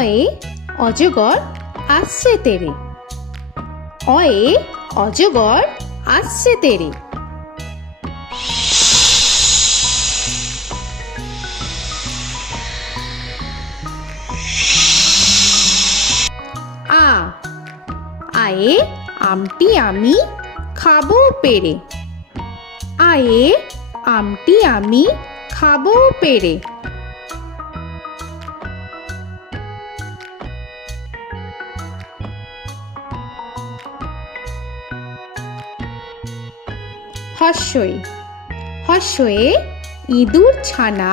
অয়ে অজগর আসছে তেরে। অয়ে অজগর আসছে তেরে। আ আয়ে আমটি আমি খাবো পেরে। আয়ে আমটি আমি খাবো পেরে। হর্ষই হর্ষয়ে ইঁদুর ছানা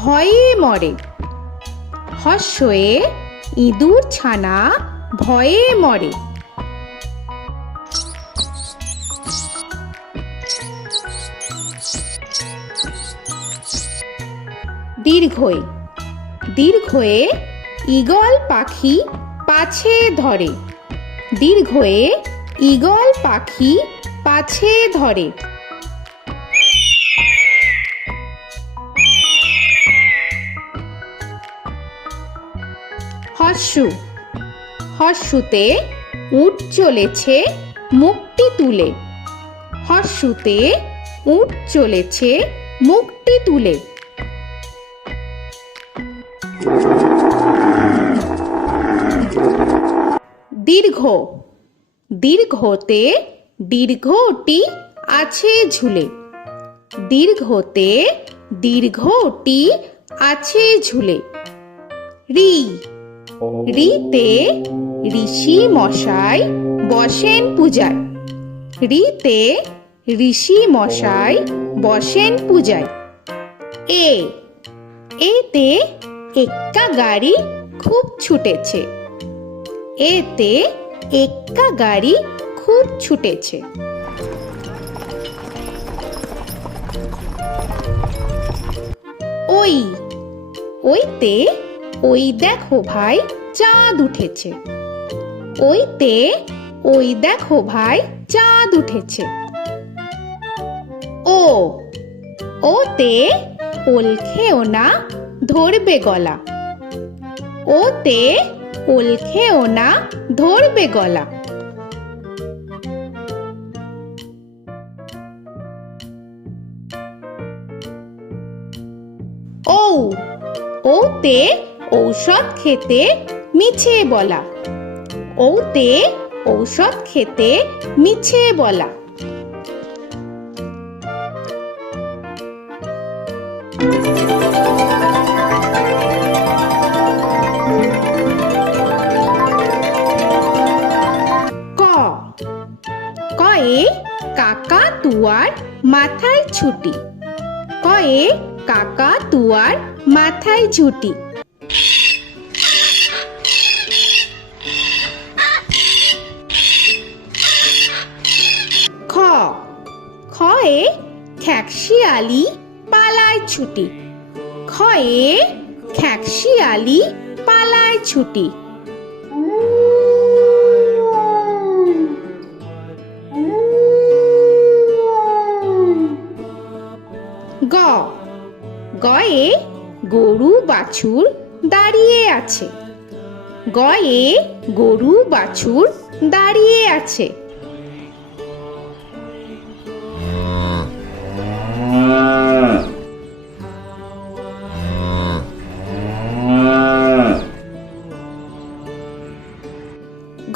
ভয়ে মরে। হর্ষয়ে ইঁদুর ছানা ভয়ে মরে। দীর্ঘই দীর্ঘয়ে ঈগল পাখি পাছে ধরে। দীর্ঘয়ে ঈগল পাখি পাছে ধরে। হর্ষু হর্ষুতে উট চলেছে মুখটি তুলে। হর্ষুতে উট চলেছে মুখটি তুলে। দীর্ঘ দীর্ঘতে দীর্ঘটি আছে ঝুলে। দীর্ঘতে দীর্ঘটি আছে ঝুলে। রি রিতে ঋষি মশাই বসেন পূজায়। রিতে ঋষি মশাই বসেন পূজায়। এ এতে এক্কা গাড়ি খুব ছুটেছে। এতে এক্কা গাড়ি খুব ছুটেছে। ওই ওইতে ওই দেখো ভাই চাঁদ উঠেছে। ওইতে ওই দেখো ভাই চাঁদ উঠেছে। ও ওতে ওল খেও না ধরবে গলা। ওতে ওল খেও না ধরবে গলা। ঔ ওতে ঔষধ খেতে মিছে বলা। ওতে ঔষধ খেতে মিছে বলা। ক কয়ে কাকা তুয়ার মাথায় ছুটি। কয়ে কাকা তুয়ার মাথায় ঝুটি। খ খয়ে খ্যাকশিয়ালি পালায় ছুটি। খয়ে খ্যাকশিয়ালি পালায় ছুটি। গ গয়ে গরু বাছুর দাঁড়িয়ে আছে। গয়ে গরু বাছুর দাঁড়িয়ে আছে।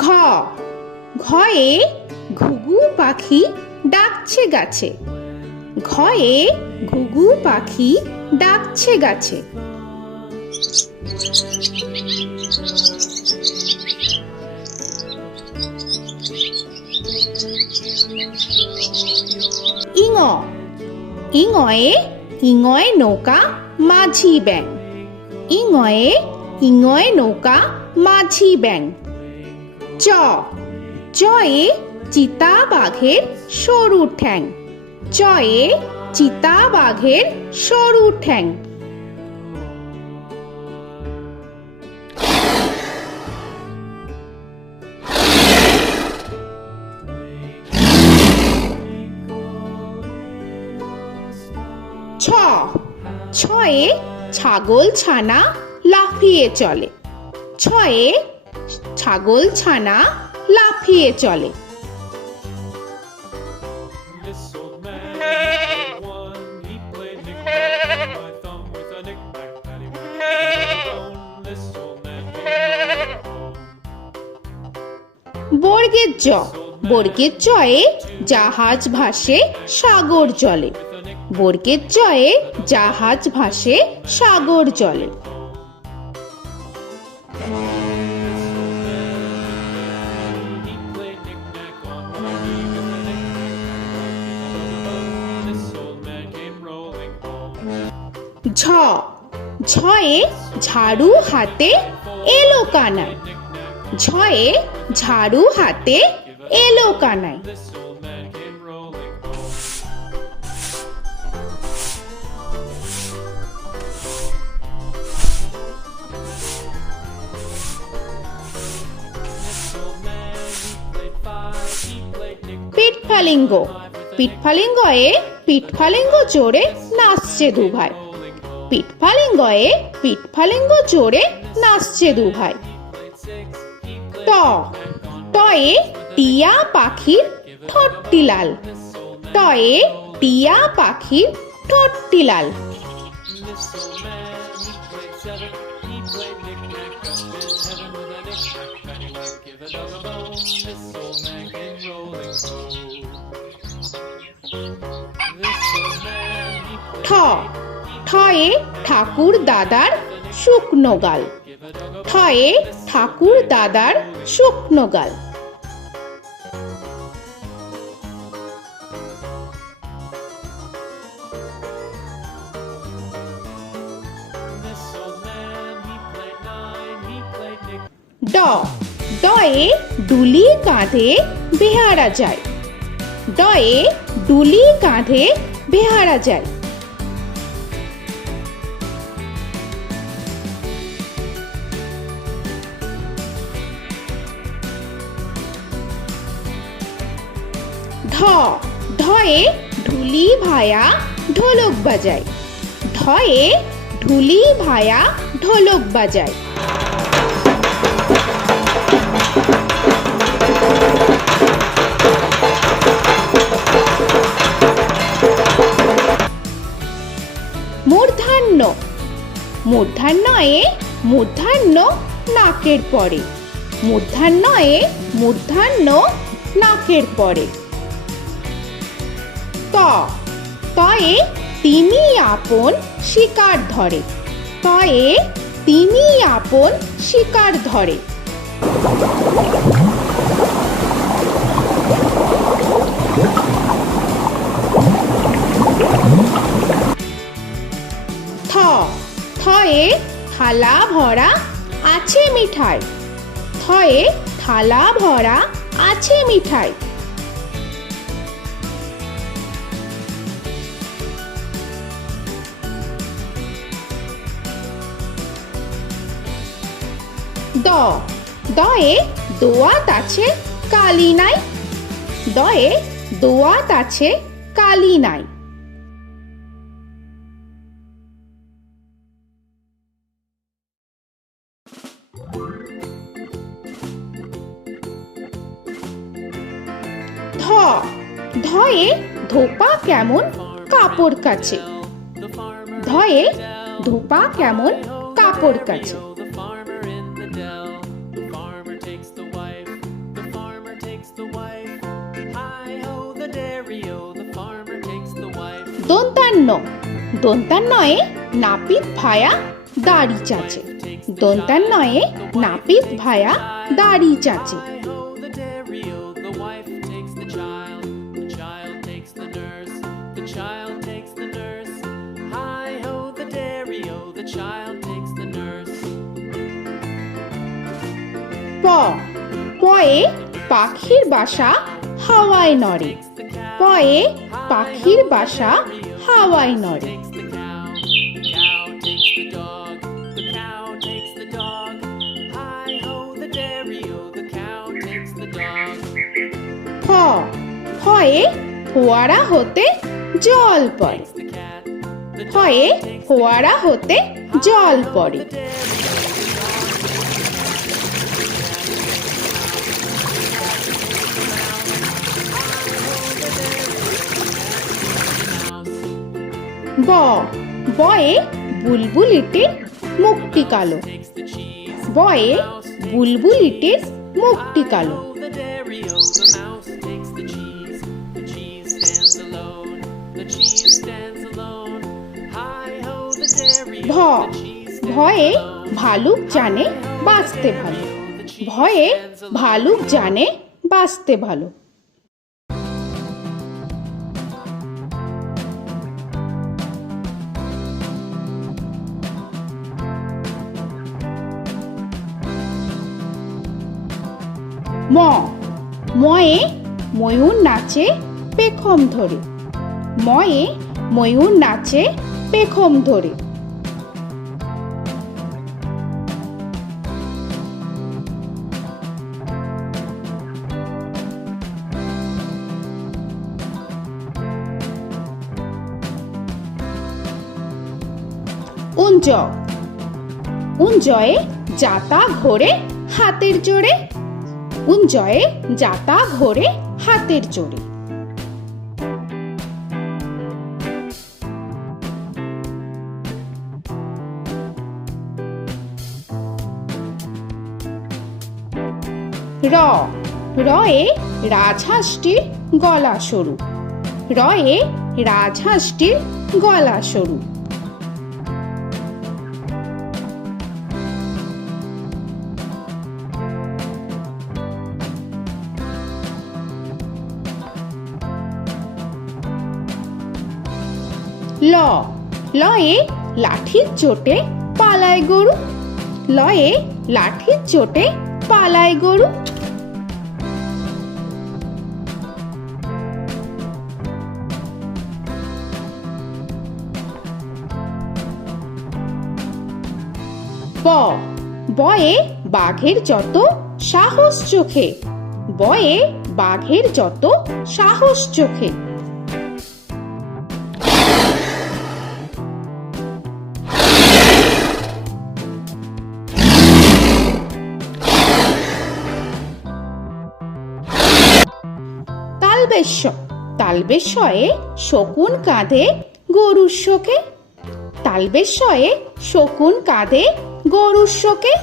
ঘ ঘয়ে ঘুঘু পাখি ডাকছে গাছে। ঘয়ে ঘুঘু পাখি ডাকছে গাছে। ইঙ ইঙয়ে ইঙয়ে নৌকা মাঝি ব্যাং। ইঙয়ে ইঙয়ে নৌকা মাঝি ব্যাং। চ চয়ে চিতা বাঘের সরু ঠ্যাং। চয়ে চিতা বাঘের সরু ঠ্যাং। ছ ছয়ে ছাগল ছানা লাফিয়ে চলে। ছয়ে ছাগল ছানা লাফিয়ে চলে। This old man had one. He played knick-knack on my thumb with a knick-knack, paddywhack, alone. This old man came home. বর্গের জ, বর্গের জয়ে জাহাজ ভাসে সাগর জলে। বর্গের জয়ে জাহাজ ভাসে সাগর জলে। He played knick-knack on Barbie with a knick-knack, this old man came rolling home. ঝ, ঝয়ে ঝাড়ু হাতে এলো কানাই। ঝয়ে ঝাড়ু হাতে এলো Kanai. This old man came rolling home. This old man, he played five. He played knick-knack. পিঠফালিঙ্গ, পিঠফালিঙ্গয়ে পিঠফালিঙ্গ জোরে নাচছে দুভাই। পিঠফালিঙ্গয়ে পিঠফালিঙ্গ জোরে নাচছে দুভাই। ট, টয়ে টিয়া পাখির ঠোঁটটি লাল। টয়ে টিয়া পাখির ঠোঁটটি লাল। This old man, he played seven. He played knick-knack up in heaven with a knick-knack, paddywhack, give a dog a bone. This old man came rolling home. This old man, he ঠ, ঠয়ে ঠাকুর দাদার শুকনো গাল। ঠয়ে ঠাকুর দাদার শুকনো গাল। This old man, he played nine. He played knick. ড, ডয়ে ডুলি কাঁধে বেহারা যায়। ডয়ে ডুলি কাঁধে বেহারা যায়। ঢ, ঢয়ে ঢুলি ভায়া ঢোলক বাজায়। ঢয়ে ঢুলি ভায়া ঢোলক বাজায়। মূর্ধন্য, মূর্ধন্যয়ে মূর্ধন্য নাকের পরে। মূর্ধন্যয়ে মূর্ধন্য নাকের পরে। ত, তয়ে তিনি আপন শিকার ধরে। তয়ে তিনি আপন শিকার ধরে। থ, থয়ে থালা ভরা আছে মিঠাই। থয়ে থালা ভরা আছে মিঠাই। দ, দয়ে দোয়াত আছে কালি নাই। দয়ে দোয়াত আছে কালি নাই। ধ, ধয়ে ধোপা কেমন কাপড় কাচে। ধয়ে ধোপা কেমন কাপড় কাচে। The farmer in the dell. The farmer takes the wife. The farmer takes the wife. Hi ho, the dairy-o. The farmer takes the wife. দন্তান্ন, দন্তান্নয়ে নাপিত ভায়া দাড়ি চাচে। দন্তান্নয়ে নাপিত ভায়া দাড়ি চাচে। Hi ho, the dairy-o. The wife takes the child. The child takes the nurse. The child takes the nurse. Hi ho, the dairy-o. The child takes the nurse. প, পয়ে পাখির বাসা হাওয়ায় নড়ে। পয়ে পাখির বাসা হাওয়ায় নড়ে। Takes the cow. The cow takes the dog. The cow takes the dog. Hi ho, the dairy-o. The cow takes the dog. ফ, ফয়ে ফোয়ারা হতে জল পড়ে। The cat. The ফয়ে ফোয়ারা হতে জল পড়ে। dairy-o. The dog takes the ব বয়ে বুলবুলিটির মুখটি কালো। Takes the cheese. বয়ে বুলবুলিটির মুখটি কালো। The dairy o, the mouse takes the cheese. The cheese stands alone. The cheese stands alone. Hi ho, the dairy ভ o, the cheese stands ভয়ে alone. ভালুক জানে বাঁচতে ভালো। ভয়ে ভালুক জানে বাঁচতে ভালো। ম ময়ে ময়ূর নাচে পেখম ধরে। ময়ে ময়ূর নাচে পেখম ধরে। উঞ্জ উঞ্জয়ে যাতা ঘোরে হাতের জোরে। উঞ্জয়ে যাতা ঘোরে হাতের জোরে। র রয়ে রাজহাঁসটির গলা সরু। রয়ে রাজহাঁসটির গলা সরু। ল লয়ে লাঠির চোটে পালায় গরু। লয়ে লাঠির চোটে পালায় গরু। ব বয়ে বাঘের যত সাহস চোখে। বয়ে বাঘের যত সাহস চোখে। তালবেশ্য তালবেশ্যয়ে শকুন কাঁধে গরুর শোকে। তালবেশ্যয়ে শকুন কাঁধে গরুর শোকে।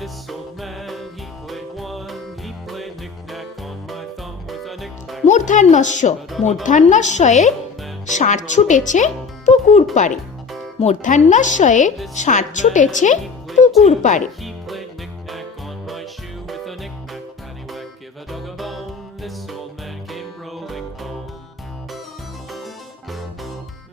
This old man, he played one. He played knick-knack on my thumb with a knick-knack. মূর্ধন্যস্য মূর্ধন্যস্বয়ে ষাঁড় ছুটেছে পুকুর পাড়ে। মূর্ধন্যস্বয়ে ষাঁড় ছুটেছে পুকুর পাড়ে। He played knick-knack on my shoe with a knick-knack, paddywhack, give a dog a bone. This old man came rolling home.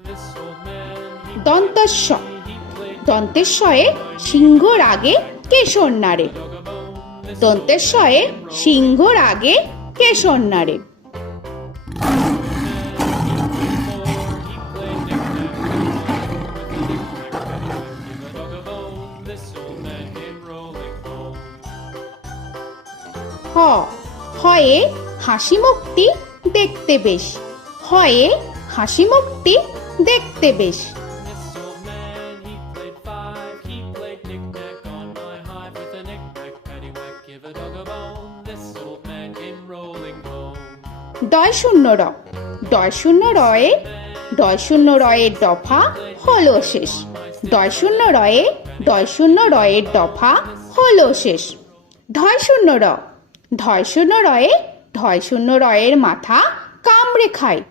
This old man, he দন্তস্ব played দন্তেশ্বয়ে সিংহর আগে কেশর নাড়ে। dog a bone. This দন্তেশ্বয়ে সিংহর আগে কেশর নাড়ে। he played knick-knack with a knick-knack, paddywhack, give a dog a bone. This old man came rolling home. হ হয়ে হাসি মুখটি দেখতে বেশ। হয়ে হাসি মুখটি দেখতে বেশ। This old man, he played five. He played knick-knack on my hive with a knick-knack, paddywhack, give a dog a bone. This old man came rolling home. ডয় শূন্য র ডয় শূন্য রয়ে ডয় শূন্য রয়ের দফা হলো শেষ। ডয় শূন্য রয়ে ডয় শূন্য রয়ের দফা হলো শেষ। ঢয় শূন্য র ঢয় শূন্য রয়ে ঢয় শূন্য রয়ের মাথা কামড়ে খায়।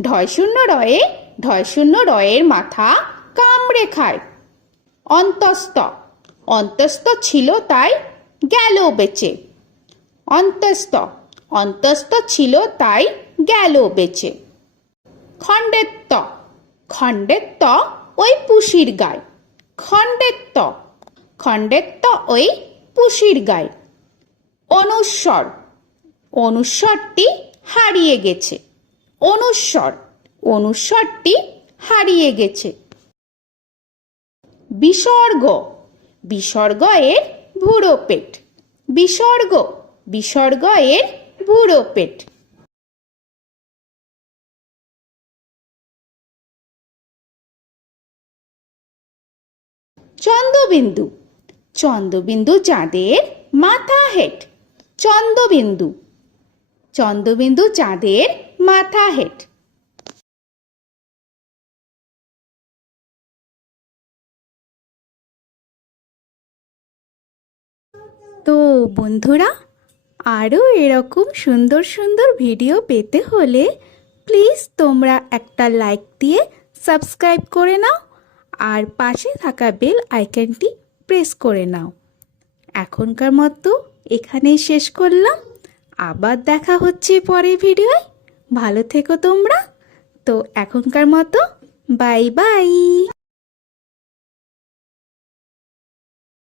ঢয় শূন্য রয়ে ঢয় শূন্য রয়ের মাথা কামড়ে খায়। অন্তস্থ অন্তস্থ ছিল তাই গেল বেঁচে। অন্তস্থ অন্তস্থ ছিল তাই গেল বেঁচে। খণ্ডেত্ব খণ্ডেত্ব ওই পুষির গায়। খণ্ডেত্ব খণ্ডেত্ব ওই পুষির গায়। অনুস্বর অনুস্বরটি হারিয়ে গেছে। অনুস্বর অনুস্বরটি হারিয়ে গেছে। বিসর্গ বিসর্গ এর ভুরো পেট। বিসর্গ বিসর্গ এর ভুরো পেট। চন্দ্রবিন্দু চন্দ্রবিন্দু চাঁদের মাথা হেট। চন্দ্রবিন্দু চন্দ্রবিন্দু চাঁদের মাথা হেড। তো বন্ধুরা, আরও এরকম সুন্দর সুন্দর ভিডিও পেতে হলে প্লিজ তোমরা একটা লাইক দিয়ে সাবস্ক্রাইব করে নাও আর পাশে থাকা বেল আইকনটি প্রেস করে নাও। এখনকার মতো এখানেই শেষ করলাম, আবার দেখা হচ্ছে পরের ভিডিওয়। ভালো থেকো তোমরা। তো এখনকার মতো বাই বাই।